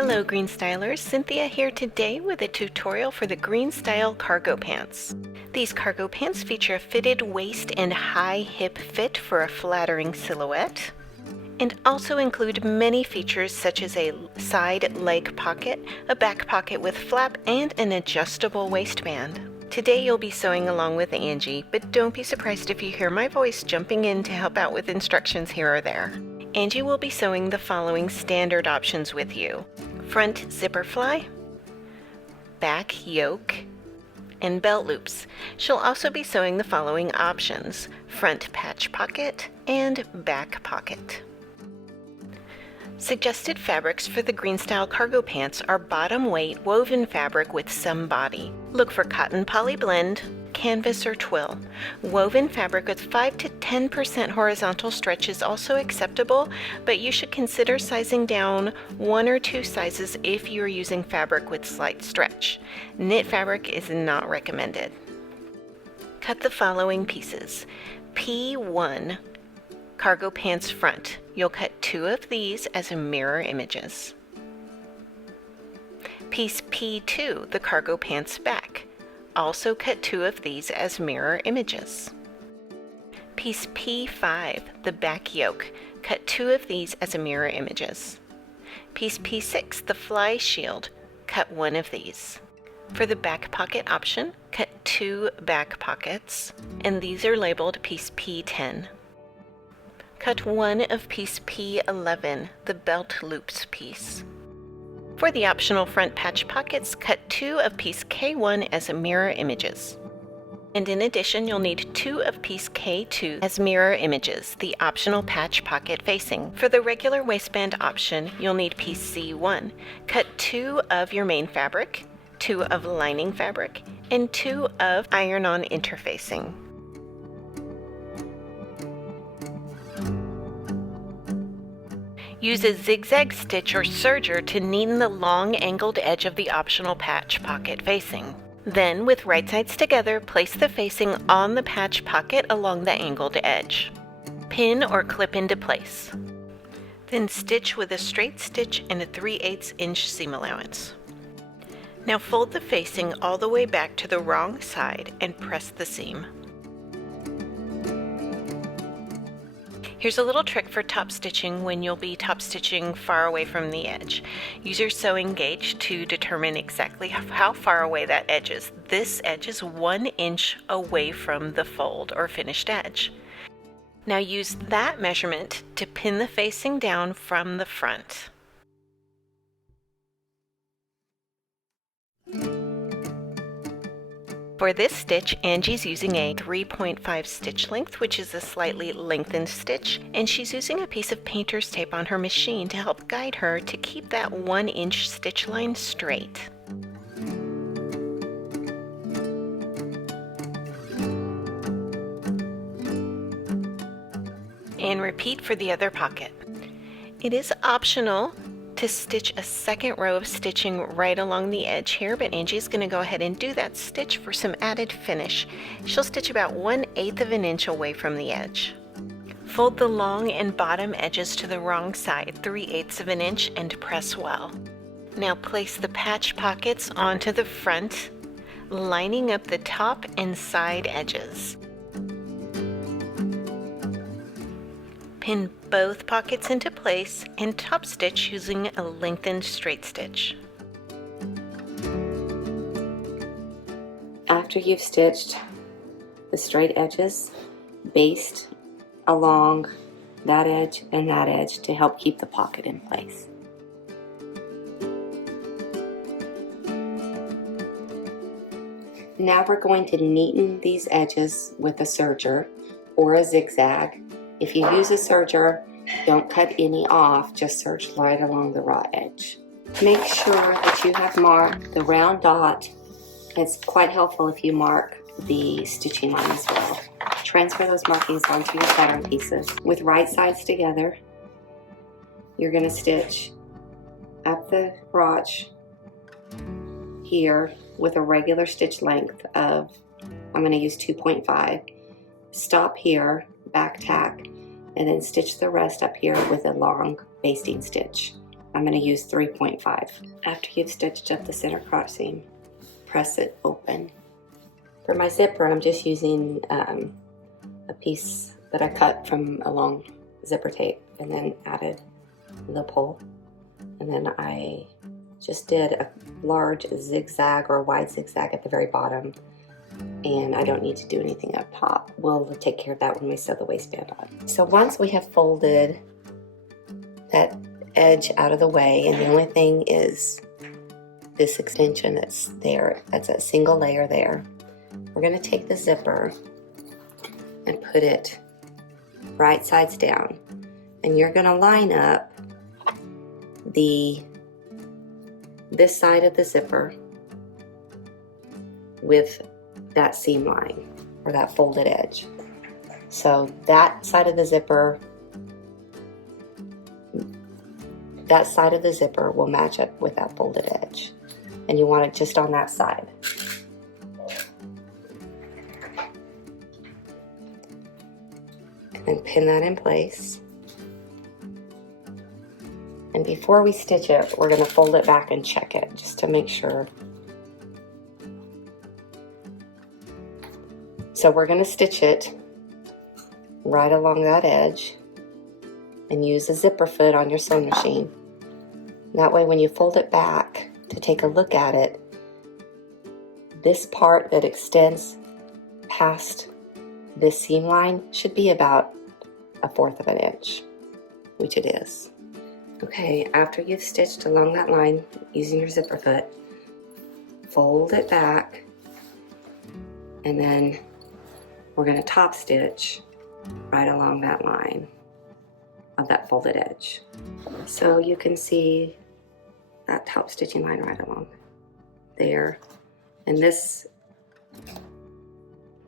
Hello Greenstylers, Cynthia here today with a tutorial for the Greenstyle cargo pants. These cargo pants feature a fitted waist and high hip fit for a flattering silhouette, and also include many features such as a side leg pocket, a back pocket with flap, and an adjustable waistband. Today you'll be sewing along with Angie, but don't be surprised if you hear my voice jumping in to help out with instructions here or there. Angie will be sewing the following standard options with you: front zipper fly, back yoke, and belt loops. She'll also be sewing the following options: front patch pocket and back pocket. Suggested fabrics for the Greenstyle cargo pants are bottom weight woven fabric with some body. Look for cotton poly blend, canvas, or twill. Woven fabric with 5 to 10% horizontal stretch is also acceptable, but you should consider sizing down 1 or 2 sizes if you are using fabric with slight stretch. Knit fabric is not recommended. Cut the following pieces. P1 cargo pants front. You'll cut 2 of these as mirror images. Piece P2, the cargo pants back. Also cut 2 of these as mirror images. Piece P5, the back yoke. Cut 2 of these as mirror images. Piece P6, the fly shield. Cut 1 of these. For the back pocket option, cut 2 back pockets, and these are labeled piece P10. Cut 1 of piece P11, the belt loops piece. For the optional front patch pockets, cut 2 of piece K1 as mirror images. And in addition, you'll need 2 of piece K2 as mirror images, the optional patch pocket facing. For the regular waistband option, you'll need piece C1. Cut 2 of your main fabric, 2 of lining fabric, and 2 of iron-on interfacing. Use a zigzag stitch or serger to neaten the long angled edge of the optional patch pocket facing. Then, with right sides together, place the facing on the patch pocket along the angled edge. Pin or clip into place. Then stitch with a straight stitch and a 3/8 inch seam allowance. Now fold the facing all the way back to the wrong side and press the seam. Here's a little trick for top stitching when you'll be top stitching far away from the edge. Use your sewing gauge to determine exactly how far away that edge is. This edge is 1 inch away from the fold or finished edge. Now use that measurement to pin the facing down from the front. For this stitch, Angie's using a 3.5 stitch length, which is a slightly lengthened stitch, and she's using a piece of painter's tape on her machine to help guide her to keep that 1 inch stitch line straight. And repeat for the other pocket. It is optional to stitch a second row of stitching right along the edge here, but Angie's going to go ahead and do that stitch for some added finish. She'll stitch about 1/8 of an inch away from the edge. Fold the long and bottom edges to the wrong side, 3/8 of an inch, and press well. Now place the patch pockets onto the front, lining up the top and side edges. Pin both pockets into place and top stitch using a lengthened straight stitch. After you've stitched the straight edges, baste along that edge and that edge to help keep the pocket in place. Now we're going to neaten these edges with a serger or a zigzag. If you use a serger, don't cut any off, just serge right along the raw edge. Make sure that you have marked the round dot. It's quite helpful if you mark the stitching line as well. Transfer those markings onto your pattern pieces. With right sides together, you're going to stitch up the crotch here with a regular stitch length of, I'm going to use 2.5. Stop here, back tack, and then stitch the rest up here with a long basting stitch. I'm going to use 3.5. After you've stitched up the center crossseam, press it open. For my zipper, I'm just using a piece that I cut from a long zipper tape and then added the pull. And then I just did a large zigzag or a wide zigzag at the very bottom. And I don't need to do anything up top. We'll take care of that when we sew the waistband on. So once we have folded that edge out of the way, and the only thing is this extension that's there, that's a single layer there, we're going to take the zipper and put it right sides down. And you're going to line up this side of the zipper with that seam line or that folded edge. So that side of the zipper will match up with that folded edge. And you want it just on that side. And then pin that in place. And before we stitch it, we're going to fold it back and check it just to make sure. So we're going to stitch it right along that edge and use a zipper foot on your sewing machine. That way when you fold it back to take a look at it, this part that extends past this seam line should be about 1/4 of an inch, which it is. Okay, after you've stitched along that line using your zipper foot, fold it back, and then we're going to top stitch right along that line of that folded edge. So you can see that top stitching line right along there. And this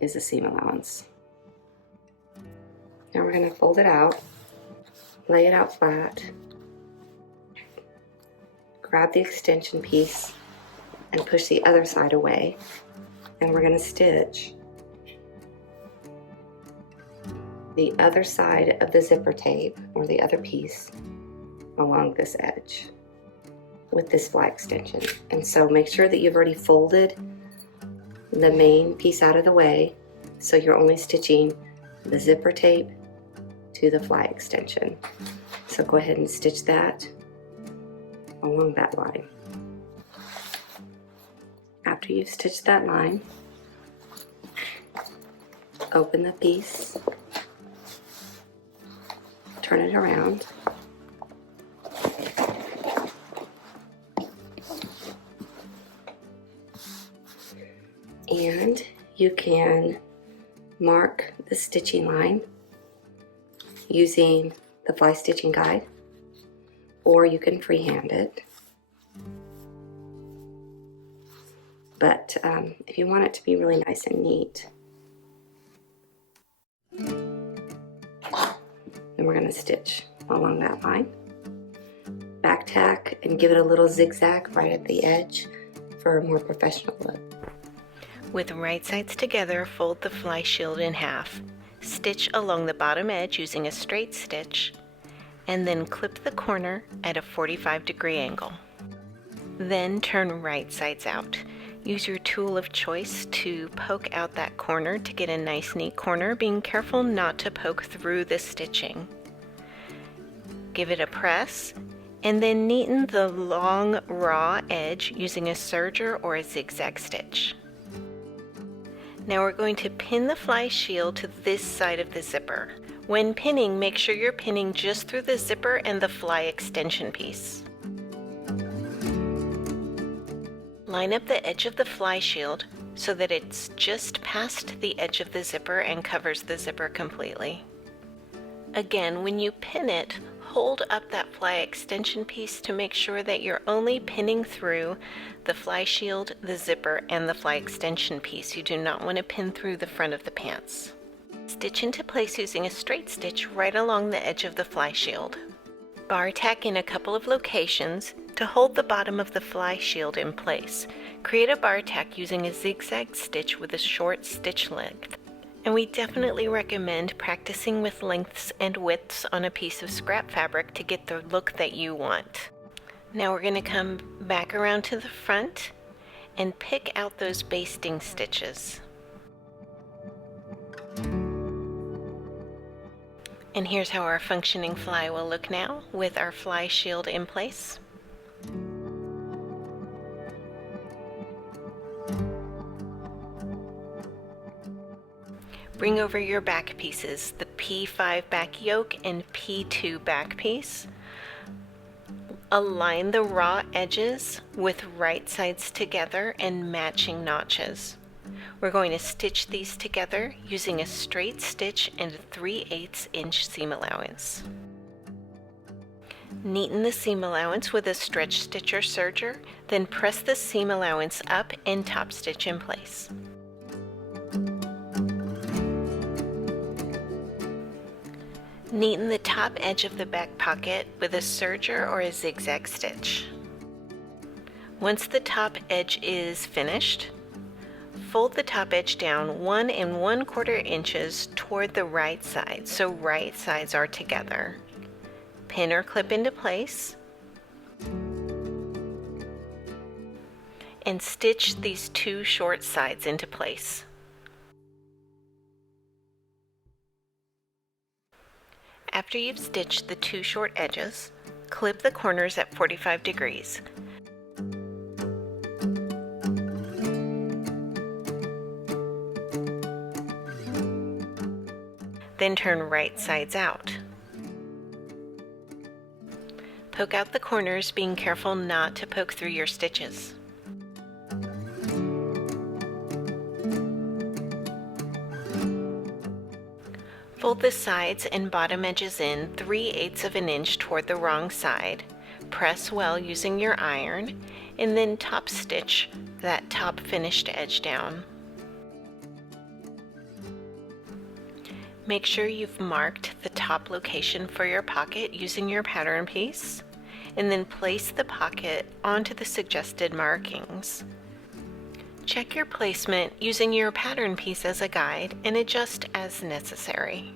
is the seam allowance. Now we're going to fold it out, lay it out flat, grab the extension piece and push the other side away, and we're going to stitch the other side of the zipper tape or the other piece along this edge with this fly extension. And so make sure that you've already folded the main piece out of the way, so you're only stitching the zipper tape to the fly extension. So go ahead and stitch that along that line. After you've stitched that line, open the piece, turn it around, and you can mark the stitching line using the fly stitching guide, or you can freehand it. But if you want it to be really nice and neat, then we're going to stitch along that line, back tack, and give it a little zigzag right at the edge for a more professional look. With right sides together, fold the fly shield in half. Stitch along the bottom edge using a straight stitch, and then clip the corner at a 45-degree angle. Then turn right sides out. Use your tool of choice to poke out that corner to get a nice neat corner, being careful not to poke through the stitching. Give it a press, and then neaten the long raw edge using a serger or a zigzag stitch. Now we're going to pin the fly shield to this side of the zipper. When pinning, make sure you're pinning just through the zipper and the fly extension piece. Line up the edge of the fly shield so that it's just past the edge of the zipper and covers the zipper completely. Again, when you pin it, hold up that fly extension piece to make sure that you're only pinning through the fly shield, the zipper, and the fly extension piece. You do not want to pin through the front of the pants. Stitch into place using a straight stitch right along the edge of the fly shield. Bar tack in a couple of locations to hold the bottom of the fly shield in place. Create a bar tack using a zigzag stitch with a short stitch length. And we definitely recommend practicing with lengths and widths on a piece of scrap fabric to get the look that you want. Now we're going to come back around to the front and pick out those basting stitches. And here's how our functioning fly will look now with our fly shield in place. Bring over your back pieces, the P5 back yoke and P2 back piece. Align the raw edges with right sides together and matching notches. We're going to stitch these together using a straight stitch and a 3/8 inch seam allowance. Neaten the seam allowance with a stretch stitch or serger, then press the seam allowance up and top stitch in place. Neaten the top edge of the back pocket with a serger or a zigzag stitch. Once the top edge is finished, fold the top edge down 1 1/4 inches toward the right side so right sides are together. Pin or clip into place and stitch these 2 short sides into place. After you've stitched the 2 short edges, clip the corners at 45 degrees. Then turn right sides out. Poke out the corners, being careful not to poke through your stitches. Fold the sides and bottom edges in 3/8 of an inch toward the wrong side. Press well using your iron, and then top stitch that top finished edge down. Make sure you've marked the top location for your pocket using your pattern piece, and then place the pocket onto the suggested markings. Check your placement using your pattern piece as a guide and adjust as necessary.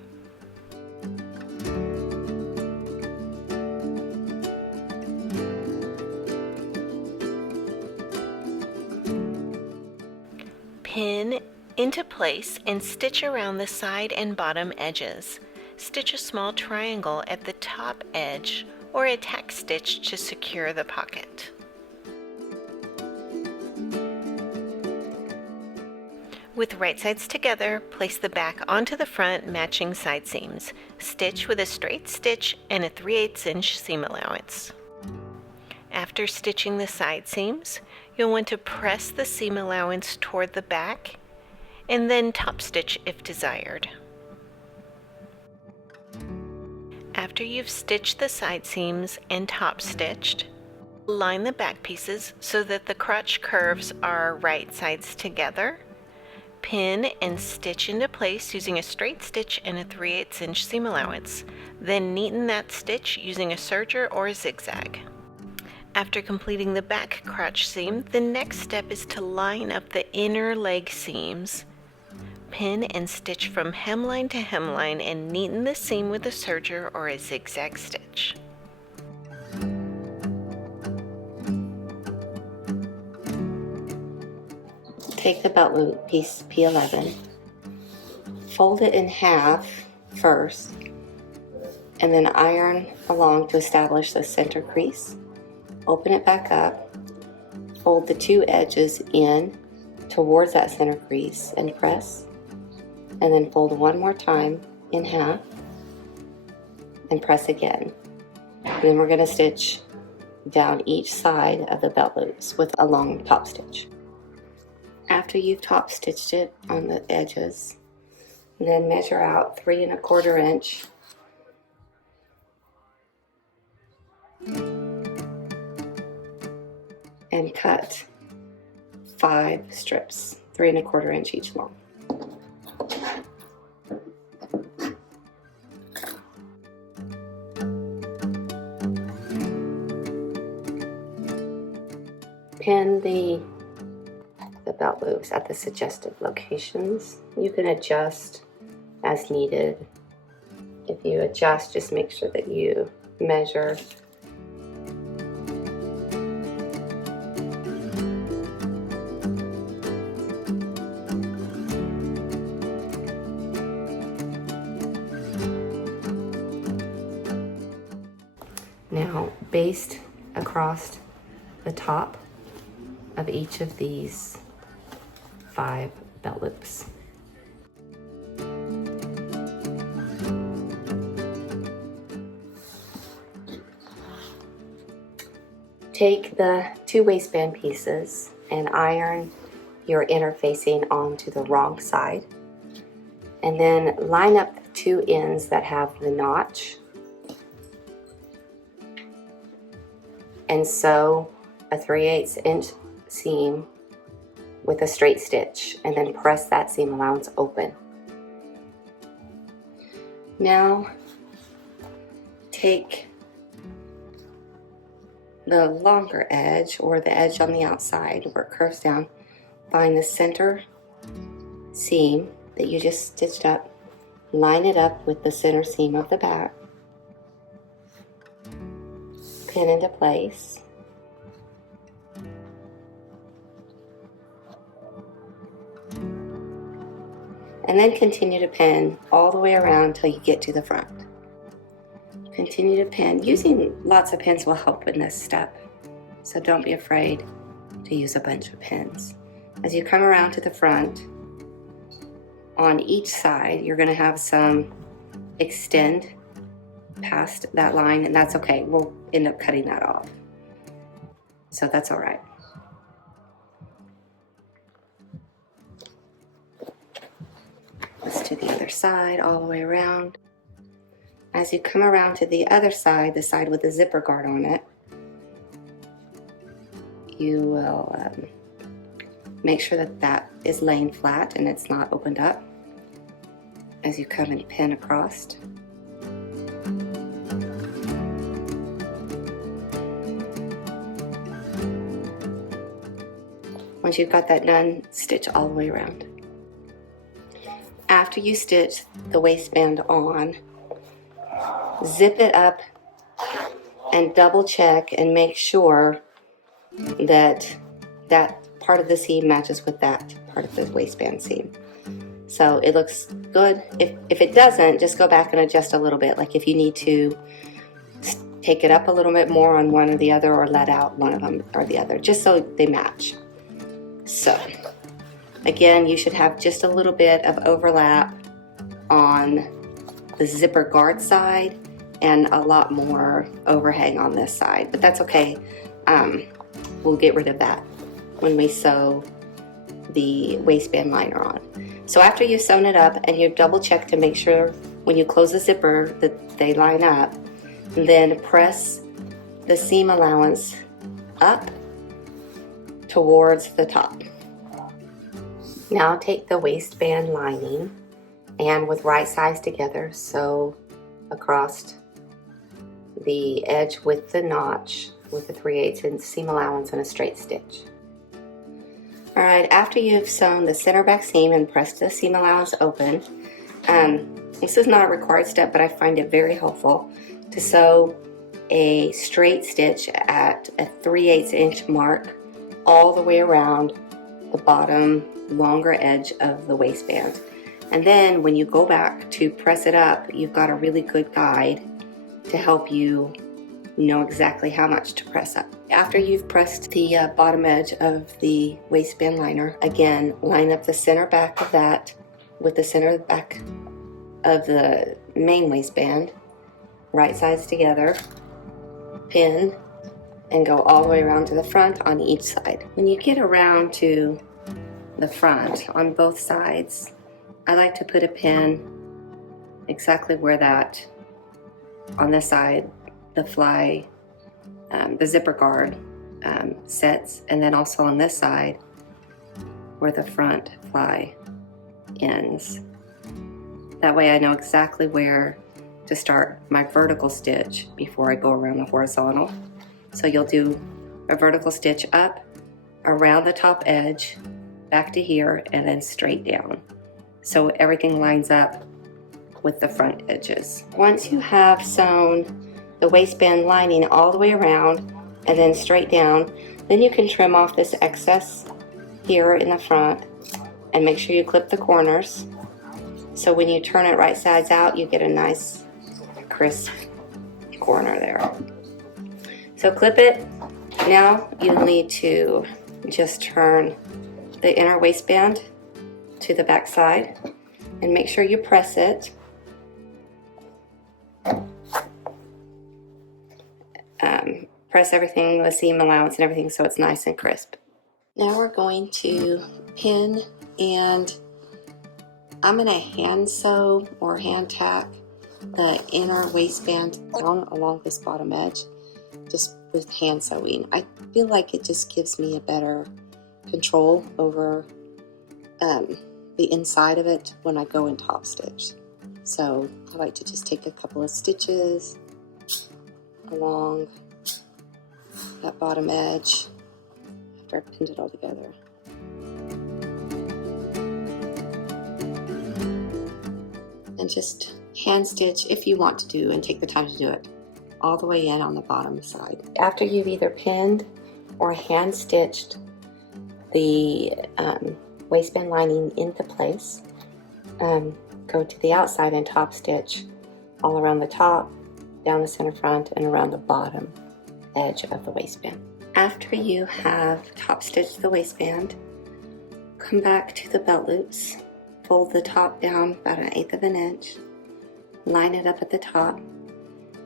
Pin into place and stitch around the side and bottom edges. Stitch a small triangle at the top edge or a tack stitch to secure the pocket. With right sides together, place the back onto the front matching side seams. Stitch with a straight stitch and a 3/8 inch seam allowance. After stitching the side seams, you'll want to press the seam allowance toward the back and then top stitch if desired. After you've stitched the side seams and top stitched, line the back pieces so that the crotch curves are right sides together. Pin and stitch into place using a straight stitch and a 3/8 inch seam allowance. Then neaten that stitch using a serger or a zigzag. After completing the back crotch seam, the next step is to line up the inner leg seams. Pin and stitch from hemline to hemline and neaten the seam with a serger or a zigzag stitch. Take the belt loop, piece P11, fold it in half first, and then iron along to establish the center crease. Open it back up, fold the 2 edges in towards that center crease and press, and then fold one more time in half and press again. And then we're going to stitch down each side of the belt loops with a long top stitch. After you've top stitched it on the edges, then measure out 3 1/4 inch and cut 5 strips, 3 1/4 inch each long. Pin the belt loops at the suggested locations. You can adjust as needed. If you adjust, just make sure that you measure baste across the top of each of these 5 belt loops. Take the 2 waistband pieces and iron your interfacing onto the wrong side, and then line up the 2 ends that have the notch and sew a 3/8 inch seam with a straight stitch, and then press that seam allowance open. Now take the longer edge, or the edge on the outside where it curves down, find the center seam that you just stitched up, line it up with the center seam of the back, pin into place, and then continue to pin all the way around until you get to the front. Continue to pin. Using lots of pins will help in this step, so don't be afraid to use a bunch of pins. As you come around to the front, on each side you're going to have some extend past that line, and that's okay. We'll end up cutting that off, so that's all right. Let's do the other side all the way around. As you come around to the other side, the side with the zipper guard on it, you will make sure that that is laying flat and it's not opened up as you come and pin across. Once you've got that done, stitch all the way around. After you stitch the waistband on, zip it up and double check and make sure that that part of the seam matches with that part of the waistband seam. So it looks good. If it doesn't, just go back and adjust a little bit. Like if you need to take it up a little bit more on one or the other, or let out one of them or the other, just so they match. So again, you should have just a little bit of overlap on the zipper guard side and a lot more overhang on this side, but that's okay. We'll get rid of that when we sew the waistband liner on. So after you've sewn it up and you've double checked to make sure when you close the zipper that they line up, then press the seam allowance up towards the top. Now take the waistband lining and with right sides together, sew across the edge with the notch with the 3/8 inch seam allowance and a straight stitch. Alright, after you've sewn the center back seam and pressed the seam allowance open, this is not a required step, but I find it very helpful to sew a straight stitch at a 3/8 inch mark all the way around the bottom longer edge of the waistband. And then when you go back to press it up, you've got a really good guide to help you know exactly how much to press up. After you've pressed the bottom edge of the waistband liner, again, line up the center back of that with the center back of the main waistband, right sides together, pin, and go all the way around to the front on each side. When you get around to the front on both sides, I like to put a pin exactly where that, on this side, the fly, the zipper guard sets, and then also on this side where the front fly ends. That way I know exactly where to start my vertical stitch before I go around the horizontal. So you'll do a vertical stitch up, around the top edge, back to here, and then straight down. So everything lines up with the front edges. Once you have sewn the waistband lining all the way around and then straight down, then you can trim off this excess here in the front and make sure you clip the corners. So when you turn it right sides out, you get a nice crisp corner there. So clip it. Now you'll need to just turn the inner waistband to the back side and make sure you press it. Press everything, the seam allowance and everything, so it's nice and crisp. Now we're going to pin, and I'm going to hand sew or hand tack the inner waistband along this bottom edge, just with hand sewing. I feel like it just gives me a better control over the inside of it when I go in top stitch. So I like to just take a couple of stitches along that bottom edge after I've pinned it all together. And just hand stitch if you want to and take the time to do it all the way in on the bottom side. After you've either pinned or hand stitched the waistband lining into place, go to the outside and top stitch all around the top, down the center front, and around the bottom edge of the waistband. After you have top stitched the waistband, come back to the belt loops, fold the top down about 1/8 of an inch, line it up at the top,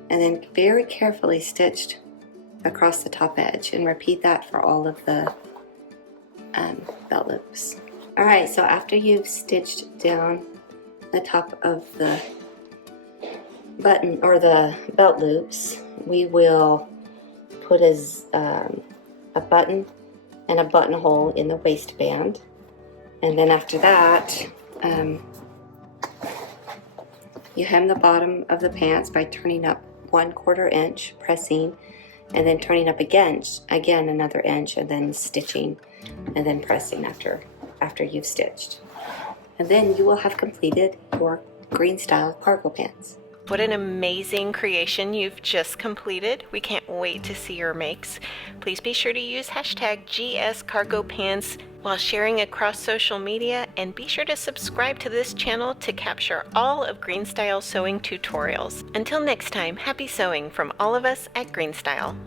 and then very carefully stitched across the top edge, and repeat that for all of the belt loops. Alright, so after you've stitched down the top of the button or the belt loops, we will put a button and a buttonhole in the waistband, and then after that you hem the bottom of the pants by turning up 1/4 inch, pressing, and then turning up again another inch, and then stitching, and then pressing after you've stitched. And then you will have completed your Greenstyle cargo pants. What an amazing creation you've just completed. We can't wait to see your makes. Please be sure to use hashtag GSCargoPants while sharing across social media, and be sure to subscribe to this channel to capture all of Greenstyle sewing tutorials. Until next time, happy sewing from all of us at Greenstyle.